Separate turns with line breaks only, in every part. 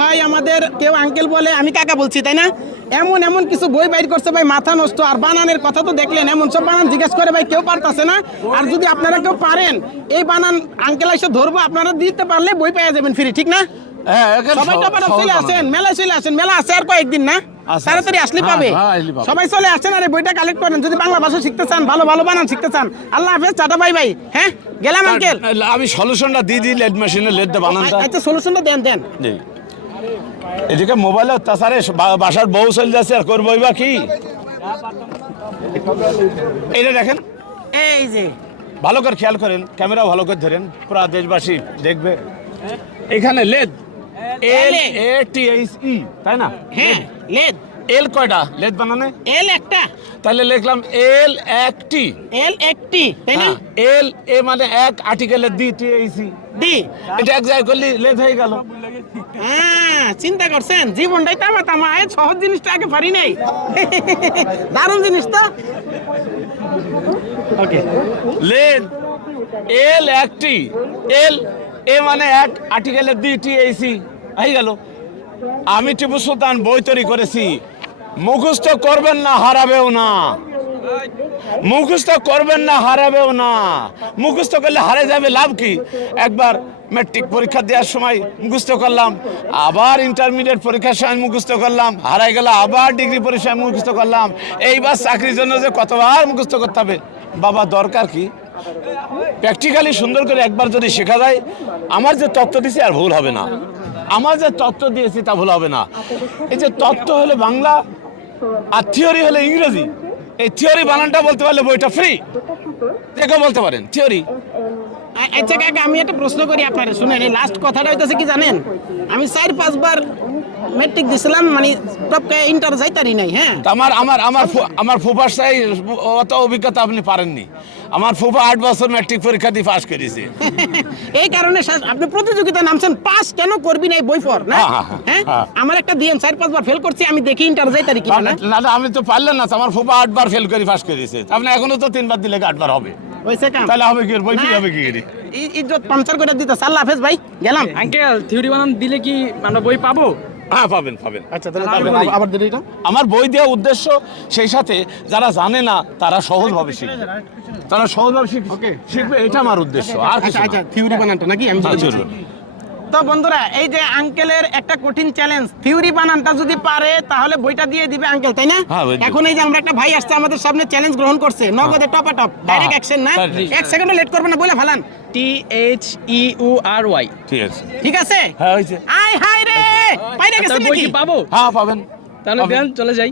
ভাই আমাদের কেউ আঙ্কেল বলে আমি কাকা বলছি তাই না? এমন এমন কিছু বই বাইর করছে ভাই মাথা নষ্ট আর বানানের কথা তো দেখলেন এমন সব বানান জিজ্ঞেস করে ভাই কেউ পারতাছে না? আর যদি আপনারা কেউ পারেন এই বানান আঙ্কেল এসে ধরবো আপনারা দিতে পারলে বই পেয়ে যাবেন ফ্রি ঠিক না? সবাই তো চলে আসেন মেলায় চলে আসেন মেলা আছে আর কয়েকদিন না?
আছে,
তাড়াতাড়ি আসলে পাবে।
আসলে পাবে।
সবাই চলে আসেন আর বইটা কালেক্ট করেন যদি বাংলা ভাষা শিখতে চান ভালো ভালো বানান শিখতে চান। আল্লাহ হাফেজ টাটা বাই বাই হ্যাঁ? গেলাম আঙ্কেল
আমি সলিউশনটা দিয়ে দিই লেড মেশিনে লেডটা বানানটা।
আচ্ছা সলিউশনটা দেন দেন।
এদিকে মোবাইলে অত্যাচারে বাসার বউ চলে যাচ্ছে আর করবই বা কি? এটা দেখেন।
এই যে।
ভালো করে খেয়াল করেন ক্যামেরা ভালো করে ধরেন পুরা দেশবাসী দেখবে। এখানে লেদ এল এ টি এইচ ই তাই না?
হ্যাঁ লেদ
এল কয়টা? লেদ বানানে?
এল একটা।
তাহলে লিখলাম এল একটি।
এল একটি তাই না?
এল এ মানে এক আর্টিকেলের দি টি এইচ ই
ডি
এটা এক জায়গায় করলি লেদ হয়ে গেল।
হ্যাঁ চিন্তা করছেন? জীবনটাই তামা তামা এই সহজ জিনিসটা আগে পারি নাই। দারুণ জিনিস তো। ওকে।
লেদ এল একটি এল এ মানে এক আর্টিকেলের দি টি এইচ ই হয়ে গেল। আমি টিপু সুলতান বই তৈরি করেছি। মুখস্থ করবেন না, হারাবেও না। মুখস্থ করবেন না, হারাবেও না। মুখস্থ করলে হারে যাবে, লাভ কি? একবার ম্যাট্রিক পরীক্ষা দেওয়ার সময় মুখস্থ করলাম, আবার ইন্টারমিডিয়েট পরীক্ষার সময় মুখস্থ করলাম হারাই গেল, আবার ডিগ্রি পরীক্ষায় মুখস্থ করলাম। এইবার চাকরির জন্য যে কতবার মুখস্থ করতে হবে? বাবা, দরকার কি? প্র্যাকটিক্যালি সুন্দর করে একবার যদি শেখা যায়, আমার যে তত্ত্ব দিয়েছি আর ভুল হবে না। আমার যে তত্ত্ব দিয়েছি তা ভুল হবে না। এই যে তত্ত্ব হলো বাংলা আর থিওরি হলো ইংরেজি। এই থিওরি বানানটা বলতে পারলে বইটা ফ্রি কেউ বলতে পারেন, থিওরি।
আচ্ছা আমি একটা প্রশ্ন করি আপনারে, শুনেন, এই লাস্ট কথাটা হইতেছে কি জানেন? আমি চার পাঁচবার মেট্রিক দিছিলাম মানে টপকে ইন্টার যাইতারি নাই হ্যাঁ?
আমার আমার আমার আমার ফুফার সাই অত অভিজ্ঞতা আপনি পারেননি। আমার ফুফা আট বছর ম্যাট্রিক পরীক্ষা দিয়ে পাস করেছে।
এই কারণে স্যার, আপনি প্রতিযোগিতা নামছেন পাস কেন করবি না এই বই পর না?
হ্যাঁ, হ্যাঁ, হ্যাঁ,
হ্যাঁ। আমার একটা দিয়েন চার পাঁচবার ফেল করছি আমি দেখি ইন্টার যাইতারি কি না
না? আমি তো পারলেন না আমার ফুফা আটবার ফেল করে পাস করেছে। আপনি এখনও তো তিনবার দিলে আটবার হবে।
হয়েছে কাম।
তাহলে হবে কি বই কি হবে কি
ইজ্জত পাঞ্চার করে দিতে আল্লাহ হাফেজ ভাই গেলাম।
আঙ্কেল থিওরি বানান দিলে কি আমরা বই পাবো?
হ্যাঁ পাবেন পাবেন।
আচ্ছা তাহলে আবার- দিলি এটা?
আমার বই দেওয়ার উদ্দেশ্য সেই সাথে যারা জানে না তারা সহজভাবে শিখবে। তারা সহজভাবে শিখ- শিখবে এটা আমার উদ্দেশ্য। আর কিছু
আচ্ছা আচ্ছা থিওরি বানানটা নাকি? আমি।
চলবে।
তো বন্ধুরা এই যে আঙ্কেলের একটা কঠিন চ্যালেঞ্জ থিওরি বানানটা যদি পারে তাহলে বইটা দিয়ে দিবে আঙ্কেল তাই না?
হ্যাঁ।
এখন এই যে আমরা একটা ভাই আসছে আমাদের সামনে চ্যালেঞ্জ গ্রহণ করছে নগদে টপ টপ ডাইরেক্ট অ্যাকশন না? এক সেকেন্ড লেট করবে না বলে ফালান।
T H E U R Y
ঠিক আছে।
ঠিক আছে?
হ্যাঁ হয়েছে।
আয় হাই রে! পাইরে গেছে
বই
নাকি?
কি পাবো?
হ্যাঁ পাবেন।
তাহলে। দেন চলে যাই।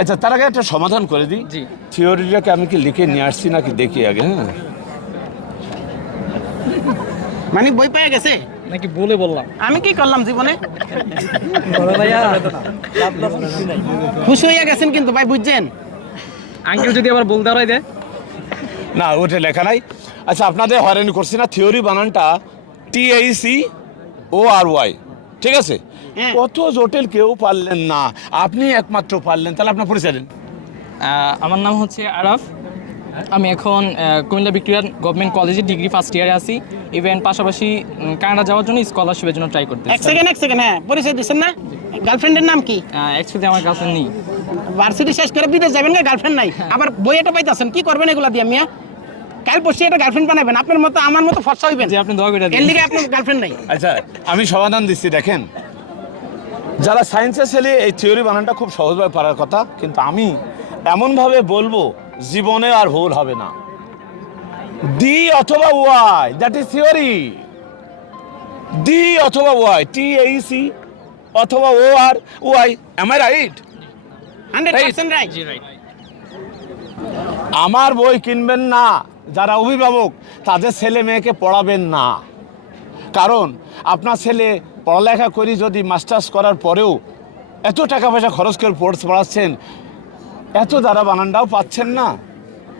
আচ্ছা তার আগে একটা সমাধান করে দিই।
জি।
থিওরিটাকে আমি কি লিখে নিয়ে আসছি নাকি দেখি আগে হ্যাঁ?
মানে বই পেয়ে গেছে?
নাকি বলে বললাম।
আমি কি করলাম জীবনে?
বড়
খুশি হইয়া গেছেন কিন্তু ভাই বুঝছেন?
আঙ্কেল যদি আবার বলতে পারাই দেয়।
না ওটা লেখা নাই। আচ্ছা আপনাদের হয়রানি করছি না থিওরি বানানটা টি এই সি ও আর ওয়াই ঠিক আছে?
হ্যাঁ।
কত জটিল কেউ পারলেন না। আপনি একমাত্র পারলেন তাহলে আপনার পরিচয় দেন।
আমার নাম হচ্ছে আরাফ। আমি এখন কুমিল্লা ভিক্টোরিয়ান গভর্নমেন্ট কলেজে ডিগ্রি ফার্স্ট ইয়ারে আছি। ইভেন পাশাপাশি কানাডা যাওয়ার জন্য স্কলারশিপের জন্য ট্রাই করতে
এক সেকেন্ড এক সেকেন্ড হ্যাঁ পরিচয় দিচ্ছেন না? গার্লফ্রেন্ডের নাম কি?
অ্যাকচুয়ালি আমার কাছে নেই।
ভার্সিটি শেষ করে বিদেশ যাবেন না গার্লফ্রেন্ড নাই। আবার বই এটা পাইতেছেন কি করবেন এগুলা দিয়ে মিয়া? কাল পরশু এটা গার্লফ্রেন্ড বানাবেন আপনার মতো আমার মতো ফর্সা হইবেন।
যে আপনি দোয়া করে
এর
দিন।
লিগে আপনার গার্লফ্রেন্ড নাই।
আচ্ছা আমি সমাধান দিচ্ছি দেখেন। যারা সায়েন্সের ছেলে এই থিওরি বানানটা খুব সহজভাবে পারার কথা কিন্তু আমি এমনভাবে বলব জীবনে আর ভুল হবে না। ডি অথবা Y that is theory D অথবা ওয়াই টি এই সি অথবা O R Y am I right
hundred percent right
আমার বই কিনবেন না। যারা অভিভাবক তাদের ছেলে মেয়েকে পড়াবেন না। কারণ আপনার ছেলে পড়ালেখা করি যদি মাস্টার্স করার পরেও এত টাকা পয়সা খরচ করে পড়- পড়াচ্ছেন এত দ্বারা বানানটাও পাচ্ছেন না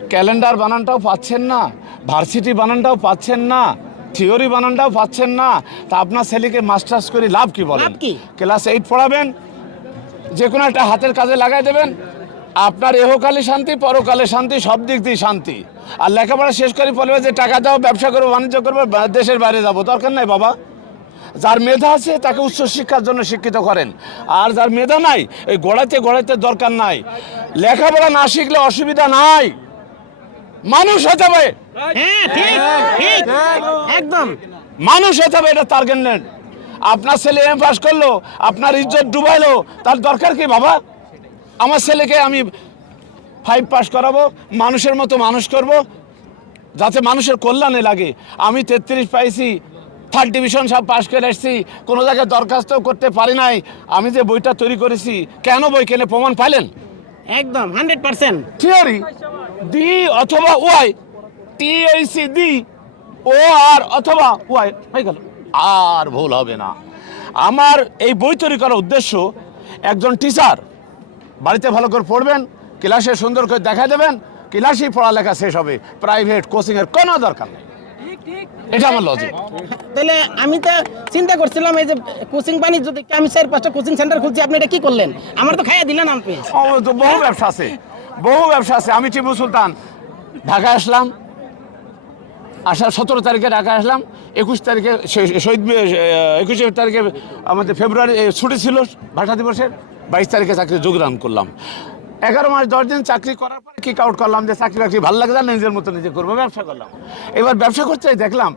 ক্যালেন্ডার বানানটাও পাচ্ছেন না ভার্সিটি বানানটাও পাচ্ছেন না থিওরি বানানটাও পাচ্ছেন না তা আপনার ছেলেকে মাস্টার্স করে লাভ কি বলেন? ক্লাস এইট পড়াবেন যে কোনো একটা হাতের কাজে লাগাই দেবেন আপনার এহকালে শান্তি পরকালে শান্তি সব দিক দিয়ে শান্তি। আর লেখাপড়া শেষ করে বলবে যে টাকা দাও ব্যবসা করব বাণিজ্য করব দেশের বাইরে যাব দরকার নাই বাবা। যার মেধা আছে তাকে উচ্চ শিক্ষার জন্য শিক্ষিত করেন। আর যার মেধা নাই এই গড়াইতে গড়াইতে দরকার নাই। লেখাপড়া না শিখলে অসুবিধা নাই। মানুষ হতে হবে।
হ্যাঁ একদম।
মানুষ হতে হবে এটা টার্গেট নেন। আপনার ছেলে এম পাস করল আপনার ইজ্জত ডুবাইলো তার দরকার কি বাবা? আমার ছেলেকে আমি ফাইভ পাস করাবো মানুষের মতো মানুষ করব যাতে মানুষের কল্যাণে লাগে। আমি তেত্রিশ পাইছি থার্ড ডিভিশন সব পাস করে এসেছি কোনো জায়গায় দরখাস্ত করতে পারি নাই। আমি যে বইটা তৈরি করেছি কেন বই কেনে প্রমাণ পাইলেন?
একদম হান্ড্রেড পার্সেন্ট
থিওরি ডি অথবা Y T H E D O R অথবা ওয়াই হয়ে গেল। আর ভুল হবে না। আমার এই বই তৈরি করার উদ্দেশ্য একজন টিচার বাড়িতে ভালো করে পড়বেন ক্লাসে সুন্দর করে দেখা দেবেন ক্লাসেই পড়ালেখা শেষ হবে। প্রাইভেট কোচিংয়ের কোনো দরকার নেই। এটা আমার লজিক
তাহলে আমি তো চিন্তা করছিলাম এই যে কোচিং পানি যদি আমি চার পাঁচটা কোচিং সেন্টার খুলছি আপনি এটা কি করলেন? আমার তো খাইয়া দিলেন আপনি
তো বহু ব্যবসা আছে। বহু ব্যবসা আছে। আমি টিপু সুলতান। ঢাকা আসলাম। আসার সতেরো তারিখে ঢাকা আসলাম। একুশ তারিখে শহীদ- শহীদ একুশে তারিখে আমাদের ফেব্রুয়ারি ছুটি ছিল ভাষা দিবসের। বাইশ তারিখে চাকরি যোগদান করলাম। এগারো মাস দশ দিন চাকরি করার পরে কিক আউট করলাম যে চাকরি বাকরি ভালো লাগে না, নিজের মতো নিজে করব, ব্যবসা করলাম। এবার ব্যবসা করতে দেখলাম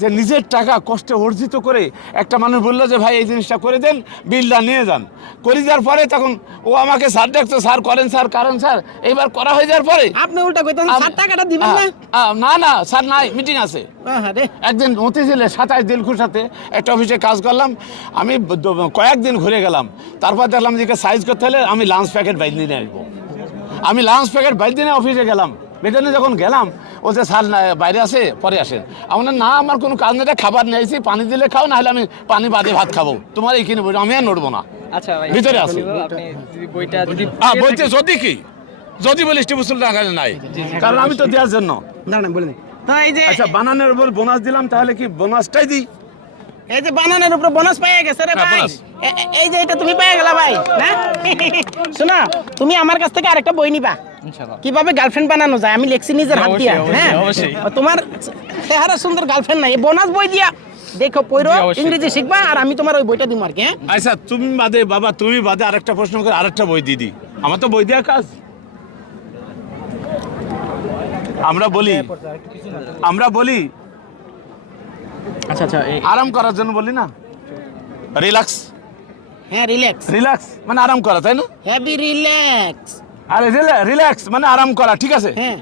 যে নিজের টাকা কষ্টে অর্জিত করে একটা মানুষ বলল যে ভাই এই জিনিসটা করে দেন বিলটা নিয়ে যান। করে যাওয়ার পরে তখন ও আমাকে স্যার দেখতো স্যার করেন স্যার কারণ স্যার। এইবার করা হয়ে যাওয়ার পরে
আপনি উল্টা কইতেন ষাট টাকাটা দিবেন না?
না না স্যার নাই মিটিং আছে। একদিন মতিঝিলে সাতাশ দিলখুর সাথে একটা অফিসে কাজ করলাম আমি কয়েকদিন ঘুরে গেলাম। তারপর দেখলাম যে সাইজ করতে হলে আমি লাঞ্চ প্যাকেট বাইর দিনে আসব। আমি লাঞ্চ প্যাকেট বাইর দিনে অফিসে গেলাম। বেতনে যখন গেলাম ও যে স্যার না, বাইরে আছে পরে আসেন। আমার না আমার কোনো কাজ নেই খাবার নিয়েছি পানি দিলে খাও না হলে আমি পানি বাদে ভাত খাব। তোমার এইখানে বসে আমি আর নড়বো না।
আচ্ছা
ভিতরে আছে।
আপনি যদি
কি? যদি বলিস টিপু সুলতান কাছে নাই। কারণ আমি তো দেওয়ার জন্য।
তো এই যে
আচ্ছা বানানোর উপর বোনাস দিলাম তাহলে কি বোনাসটাই দিই?
এই যে বানানের উপর বোনাস পেয়ে গেছে রে
হ্যাঁ,
ভাই। এই যে এটা তুমি পেয়ে গেলা ভাই হ্যাঁ শোনা তুমি আমার কাছ থেকে আরেকটা বই নিবা। কীভাবে গার্লফ্রেন্ড বানানো যায়? আমি লেখছি নিজের হাত দিয়া হ্যাঁ? তোমার চেহারা সুন্দর গার্লফ্রেন্ড নাই। বোনাস বই দিয়া দেখো পড়ো ইংরেজি শিখবা আর আমি তোমার ওই বইটা দিব আর কি হ্যাঁ?
আচ্ছা তুমি বাদে বাবা তুমি বাদে আরেকটা প্রশ্ন করে আরেকটা বই দিদি আমার তো বই দেওয়া কাজ। আমরা বলি আমরা বলি
আচ্ছা আচ্ছা
আরাম করার জন্য বলি না? রিল্যাক্স।
হ্যাঁ রিল্যাক্স।
রিল্যাক্স মানে আরাম করা তাই না?
Heavy relax.
আরে রিল্যাক্স মানে আরাম করা ঠিক আছে?
হ্যাঁ।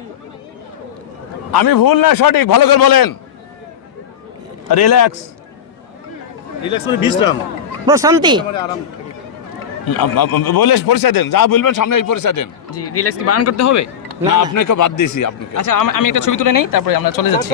আমি ভুল না সঠিক ভালো করে বলেন। রিল্যাক্স।
প্রশান্তি।
বলে পরিচয় দেন যা বলবেন সামনে এই পরিচয় দেন।
জি রিল্যাক্স কি করতে হবে?
না আপনাকে বাদ দিয়েছি আপনাকে।
আচ্ছা আমি একটা ছবি তুলে নেই তারপরে আমরা চলে যাচ্ছি।